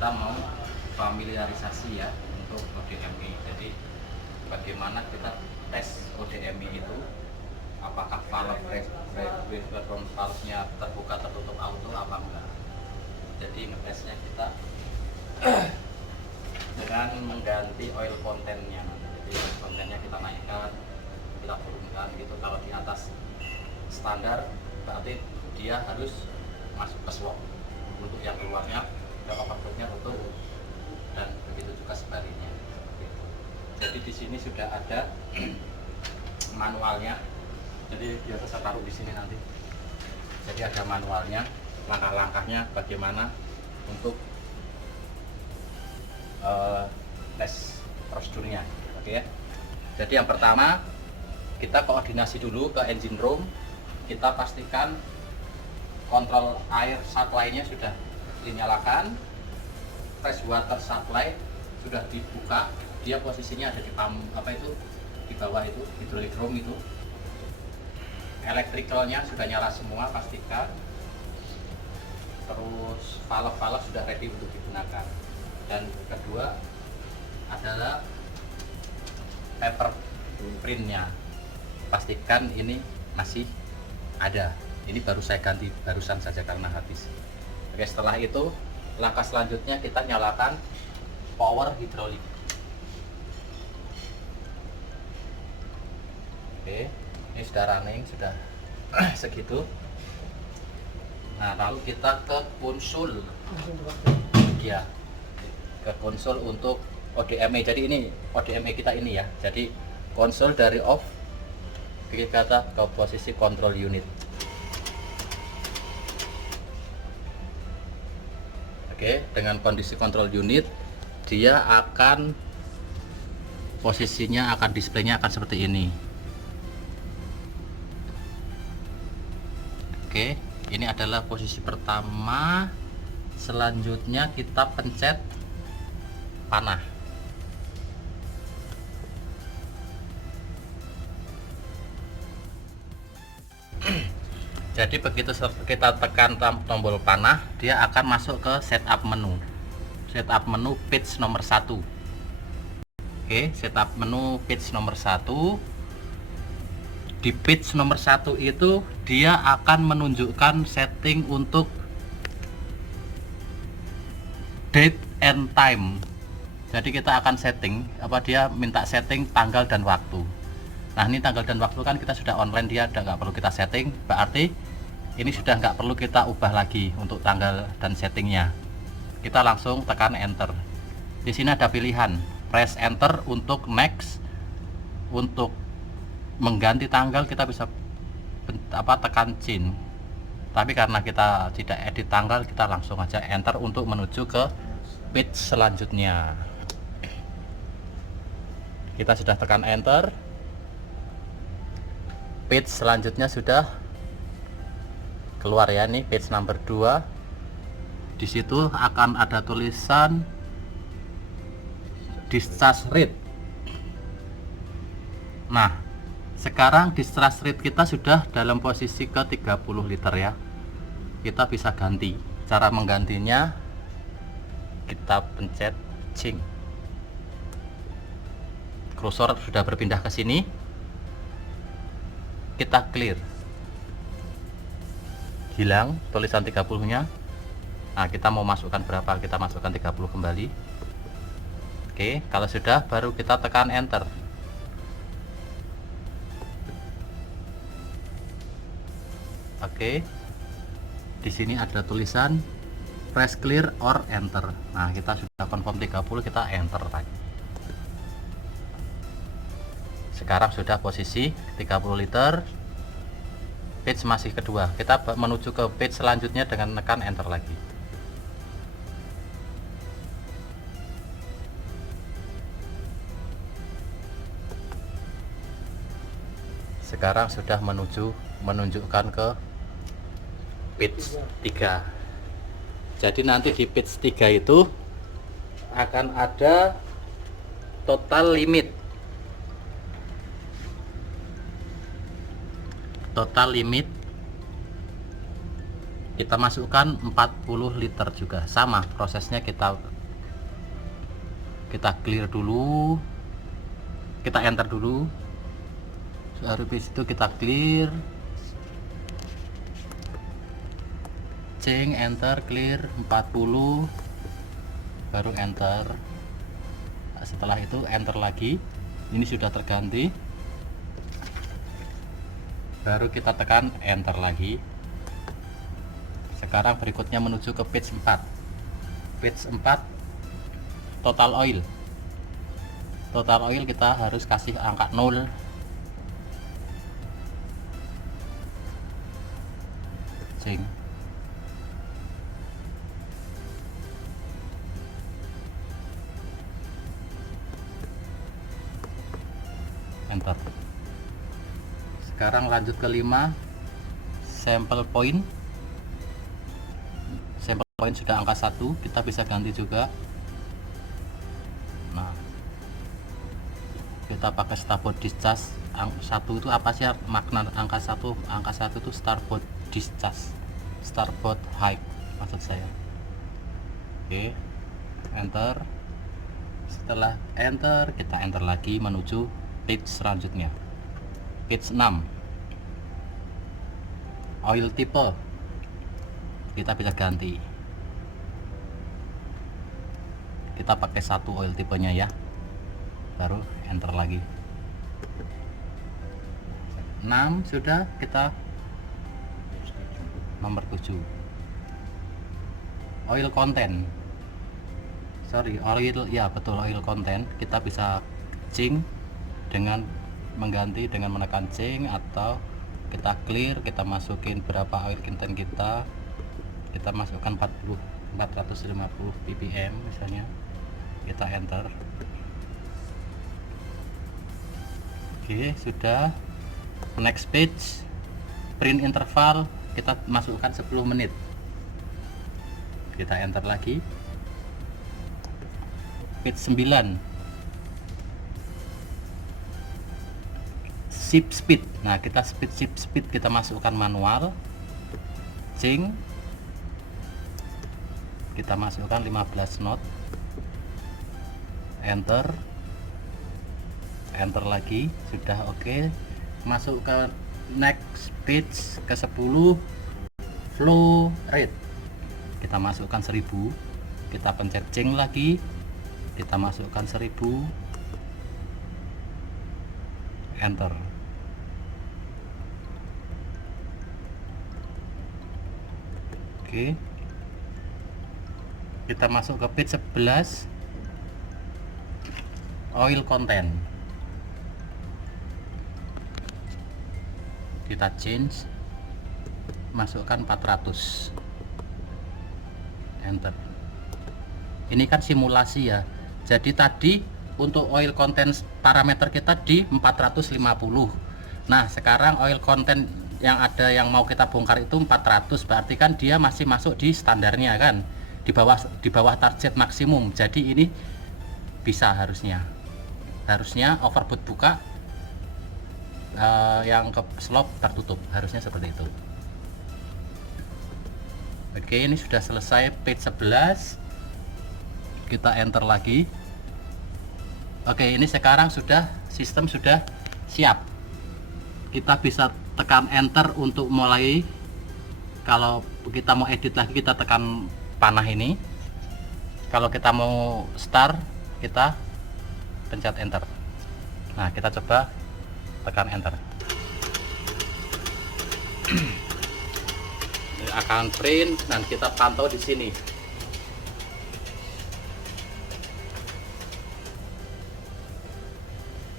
kita mau familiarisasi ya untuk ODMI. Jadi bagaimana kita tes ODMI itu, apakah valve valve-nya terbuka tertutup auto apa enggak. Jadi ngetesnya kita dengan mengganti oil kontennya. Jadi oil kontennya kita naikkan, kita turunkan gitu. Kalau di atas standar berarti dia harus masuk ke swap. Untuk yang keluarnya ke overflow-nya utuh, dan begitu juga sebaliknya. Jadi di sini sudah ada manualnya. Jadi biasa saya taruh di sini nanti. Jadi ada manualnya, langkah-langkahnya bagaimana untuk tes prosedurnya. Oke ya. Jadi yang pertama kita koordinasi dulu ke engine room. Kita pastikan kontrol air supply-nya sudah dinyalakan, fresh water supply sudah dibuka. Dia posisinya ada di di bawah itu, hydraulic room itu. Electricalnya sudah nyala semua, pastikan. Terus valve-valve sudah ready untuk digunakan. Dan kedua adalah paper printnya, pastikan ini masih ada. Ini baru saya ganti barusan saja karena habis. Oke, setelah itu langkah selanjutnya kita nyalakan power hidrolik. Oke, ini sudah running, sudah segitu. Nah, lalu kita ke konsol. Ya, ke konsol untuk ODME. Jadi ini ODME kita ini ya. Jadi konsol dari off kita ke posisi control unit. Oke, dengan kondisi control unit dia akan posisinya akan displaynya akan seperti ini. Oke, ini adalah posisi pertama. Selanjutnya kita pencet panah. Jadi begitu kita tekan tombol panah, dia akan masuk ke setup menu. Setup menu page nomor 1. Oke, setup menu page nomor 1. Di page nomor 1 itu dia akan menunjukkan setting untuk date and time. Jadi kita akan setting, dia minta setting tanggal dan waktu. Nah, ini tanggal dan waktu kan kita sudah online, dia udah nggak perlu kita setting, berarti ini sudah nggak perlu kita ubah lagi untuk tanggal dan settingnya. Kita langsung tekan enter. Di sini ada pilihan press enter untuk next. Untuk mengganti tanggal kita bisa tekan change. Tapi karena kita tidak edit tanggal, kita langsung aja enter untuk menuju ke page selanjutnya. Kita sudah tekan enter. Page selanjutnya sudah keluar ya, nih page number 2. Di situ akan ada tulisan discharge rate. Nah, sekarang discharge rate kita sudah dalam posisi ke 30 liter ya. Kita bisa ganti. Cara menggantinya kita pencet change. Cursor sudah berpindah ke sini. Kita clear. Hilang tulisan 30-nya. Nah, kita mau masukkan berapa? Kita masukkan 30 kembali. Oke, kalau sudah baru kita tekan enter. Oke. Di sini ada tulisan press clear or enter. Nah, kita sudah confirm 30, kita enter lagi. Sekarang sudah posisi 30 liter. Page masih kedua. Kita menuju ke page selanjutnya dengan menekan enter lagi. Sekarang sudah menunjukkan ke page 3. Jadi nanti di page 3 itu akan ada total limit. kita masukkan 40 liter juga, sama prosesnya. Kita clear dulu, kita enter dulu, habis itu kita clear, change, enter, clear 40, baru enter. Nah, setelah itu enter lagi, ini sudah terganti, baru kita tekan enter lagi. Sekarang berikutnya menuju ke page 4. Page 4 total oil. Total oil kita harus kasih angka 0. Change. Enter. Sekarang lanjut ke 5, sample point. Sample point sudah angka 1, kita bisa ganti juga. Nah, kita pakai starboard discharge. 1 itu apa sih makna angka 1? Angka 1 itu starboard discharge, starboard height maksud saya. Oke, enter. Setelah enter, kita enter lagi menuju page selanjutnya. Page 6, oil type. Kita bisa ganti, kita pakai 1 oil tipenya ya, baru enter lagi. 6 sudah, kita nomor 7, oil content. Oil, ya betul, oil content. Kita bisa change dengan mengganti dengan menekan change, atau kita clear, kita masukin berapa oil content kita masukkan 450 ppm misalnya, kita enter. Oke, sudah. Next page, print interval, kita masukkan 10 menit, kita enter lagi. Page 9, ship speed. Nah, kita ship speed kita masukkan manual, change, kita masukkan 15 knot, enter lagi, sudah. Oke, masuk ke next page ke 10, flow rate. Kita masukkan 1000, kita pencet change lagi, kita masukkan 1000, enter. Oke, kita masuk ke page 11, oil content. Kita change, masukkan 400, enter. Ini kan simulasi ya, jadi tadi untuk oil content parameter kita di 450. Nah, sekarang oil content yang ada yang mau kita bongkar itu 400, berarti kan dia masih masuk di standarnya kan, di bawah target maksimum. Jadi ini bisa, harusnya overboard buka, yang ke slop tertutup, harusnya seperti itu. Oke, ini sudah selesai page 11, kita enter lagi. Oke, ini sekarang sistem sudah siap, kita bisa tekan enter untuk mulai. Kalau kita mau edit lagi, kita tekan panah ini. Kalau kita mau start, kita pencet enter. Nah, kita coba tekan enter. Akan print dan kita pantau di sini.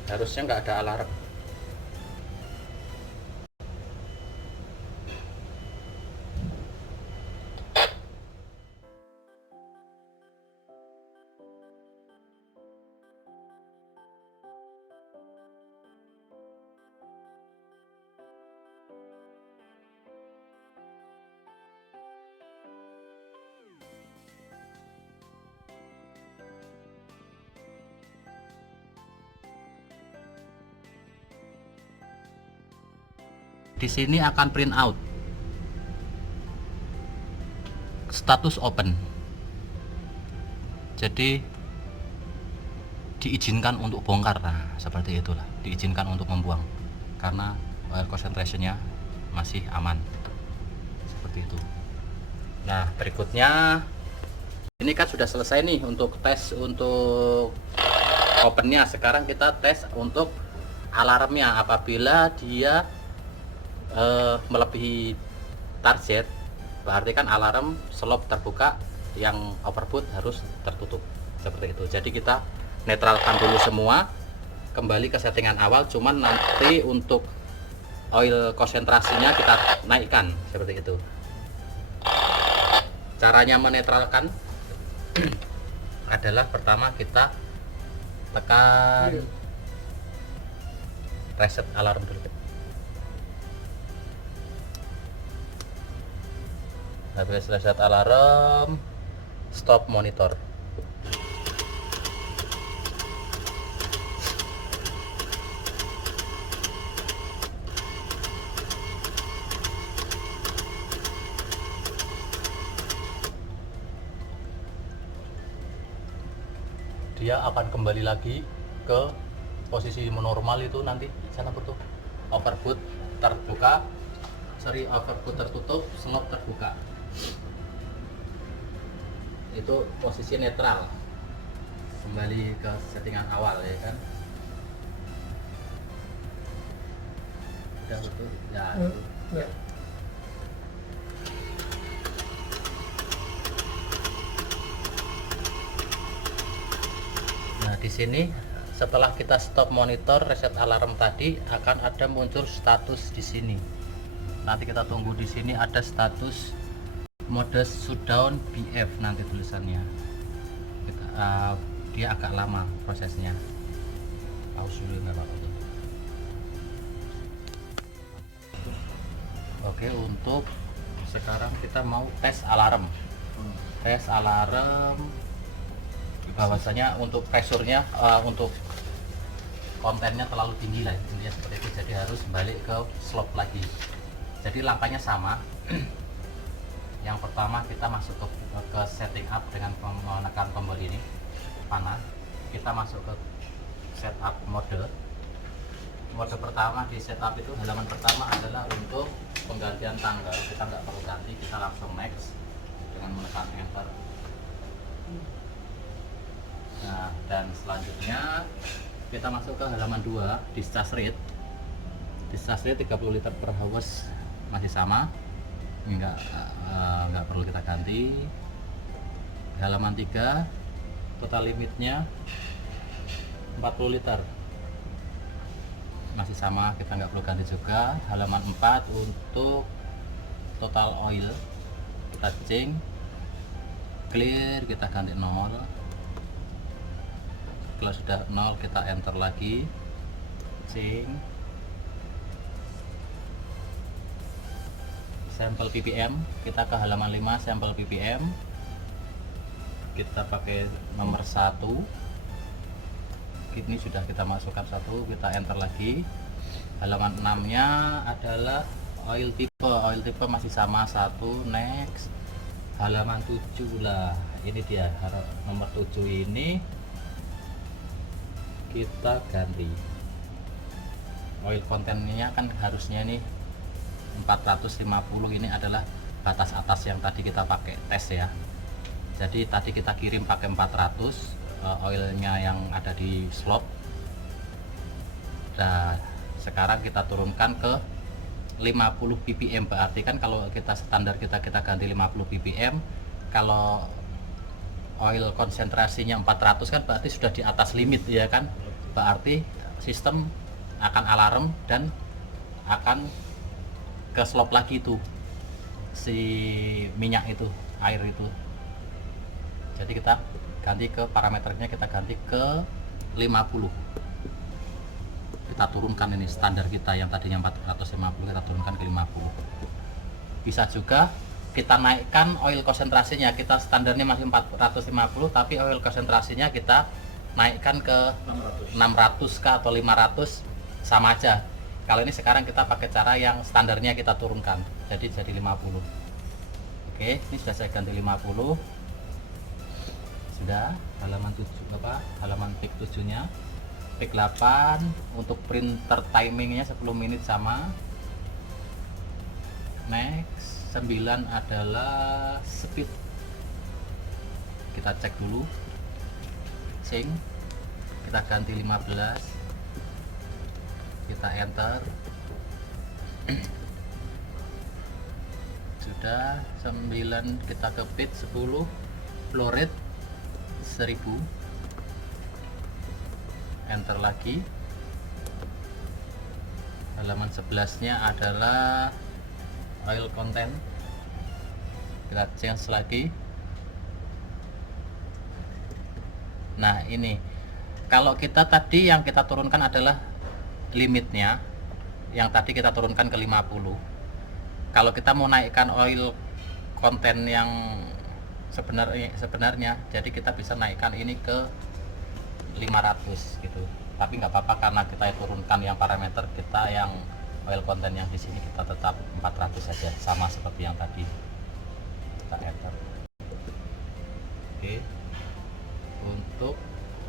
Harusnya nggak ada alarm. Di sini akan print out. status open. Jadi diizinkan untuk bongkar. Nah, seperti itulah, diizinkan untuk membuang karena oil concentration-nya masih aman. Seperti itu. Nah, berikutnya ini kan sudah selesai nih untuk tes untuk opennya. Sekarang kita tes untuk alarmnya. Apabila dia melebihi target, berarti kan alarm slop terbuka, yang overboot harus tertutup. Seperti itu. Jadi kita netralkan dulu semua, kembali ke settingan awal, cuman nanti untuk oil konsentrasinya kita naikkan. Seperti itu. Caranya menetralkan adalah pertama kita tekan reset alarm dulu. Habis reset alarm, stop monitor. Dia akan kembali lagi ke posisi normal itu nanti. Sana betul, overboot terbuka, overboot tertutup, slop terbuka. Itu posisi netral, kembali ke settingan awal, ya kan. Udah betul ya, ya. Nah, di sini setelah kita stop monitor, reset alarm tadi, akan ada muncul status di sini. Nanti kita tunggu di sini ada status mode shutdown BF nanti tulisannya. Dia agak lama prosesnya. Pause dulu nggak apa-apa. Oke, untuk sekarang kita mau tes alarm. Tes alarm bahwasanya untuk pressure-nya untuk kontennya terlalu tinggi lah intinya seperti itu, jadi harus balik ke slop lagi. Jadi langkahnya sama. Yang pertama kita masuk ke setting up dengan menekan tombol ini panah. Kita masuk ke setup mode. Mode pertama di setup itu, halaman pertama adalah untuk penggantian tanggal. Kita nggak perlu ganti, kita langsung next dengan menekan enter. Nah, dan selanjutnya kita masuk ke halaman 2, discharge rate. Discharge rate 30 liter per hours masih sama, nggak perlu kita ganti. Halaman 3, total limitnya 40 liter masih sama, kita nggak perlu ganti juga. Halaman 4 untuk total oil kita cek clear, kita ganti 0. Kalau sudah 0 kita enter lagi, cek sampel ppm, kita ke halaman 5 sampel ppm, kita pakai nomor 1. Ini sudah kita masukkan 1, kita enter lagi. Halaman 6 nya adalah oil type masih sama 1, next. Halaman 7 lah, ini dia nomor 7, ini kita ganti oil kontennya, kan harusnya nih 450, ini adalah batas atas yang tadi kita pakai tes ya. Jadi tadi kita kirim pakai 400 oilnya yang ada di slot. Nah, sekarang kita turunkan ke 50 ppm, berarti kan kalau kita standar kita ganti 50 ppm, kalau oil konsentrasinya 400 kan berarti sudah di atas limit ya kan, berarti sistem akan alarm dan akan ke slop lagi itu si minyak itu, air itu. Jadi kita ganti ke parameternya, kita ganti ke 50, kita turunkan ini standar kita yang tadinya 450 kita turunkan ke 50. Bisa juga kita naikkan oil konsentrasinya, kita standarnya masih 450 tapi oil konsentrasinya kita naikkan ke 600 kah atau 500, sama aja. Kalau ini sekarang kita pakai cara yang standarnya kita turunkan, jadi 50. Oke. Oke, ini sudah saya ganti 50. Sudah halaman 7 halaman pick 7 nya. Pick 8 untuk printer timingnya 10 menit sama. Next 9 adalah speed. Kita cek dulu. Sync. Kita ganti 15. Kita enter. Sudah 9, kita ke pit 10. Flow rate 1000. Enter lagi. Halaman 11 nya adalah oil content. Kita change lagi. Nah ini kalau kita tadi yang kita turunkan adalah limitnya, yang tadi kita turunkan ke 50. Kalau kita mau naikkan oil konten yang sebenarnya jadi kita bisa naikkan ini ke 500 gitu, tapi nggak apa-apa karena kita turunkan yang parameter kita, yang oil konten yang di sini kita tetap 400 saja, sama seperti yang tadi. Kita enter. Oke, untuk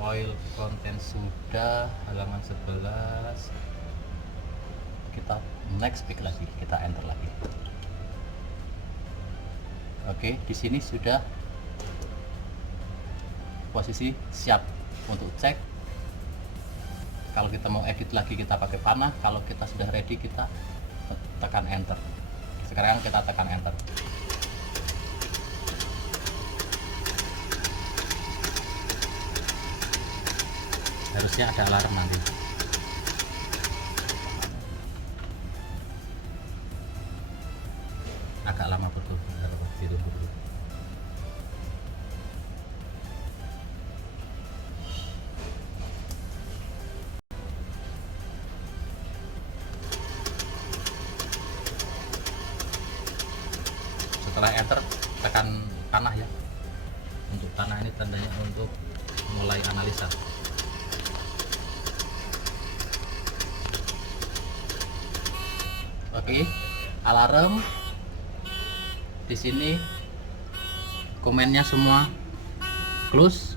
oil konten sudah halaman 11. Kita next pick lagi, kita enter lagi. Oke, di sini sudah posisi siap untuk cek. Kalau kita mau edit lagi kita pakai panah, kalau kita sudah ready kita tekan enter. Sekarang kita tekan enter. Harusnya ada alarm nanti. Agak lama betul, ditunggu dulu. Setelah enter tekan panah ya. Untuk panah ini tandanya untuk mulai analisa. Oke, alarm di sini, komennya semua close.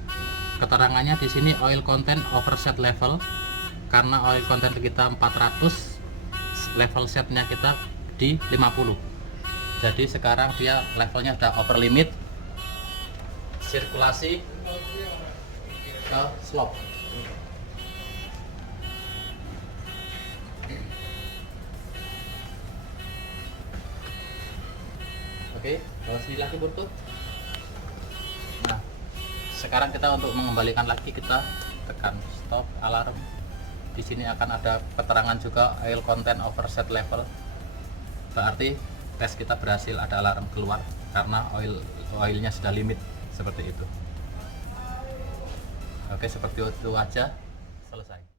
Keterangannya di sini oil content overset level, karena oil content kita 400, level setnya kita di 50. Jadi sekarang dia levelnya sudah over limit. Sirkulasi ke slope. Oke, bawa sini lagi burtut. Nah, sekarang kita untuk mengembalikan lagi kita tekan stop alarm. Di sini akan ada keterangan juga oil content overset level. Berarti tes kita berhasil, ada alarm keluar karena oilnya sudah limit, seperti itu. Oke, seperti itu aja, selesai.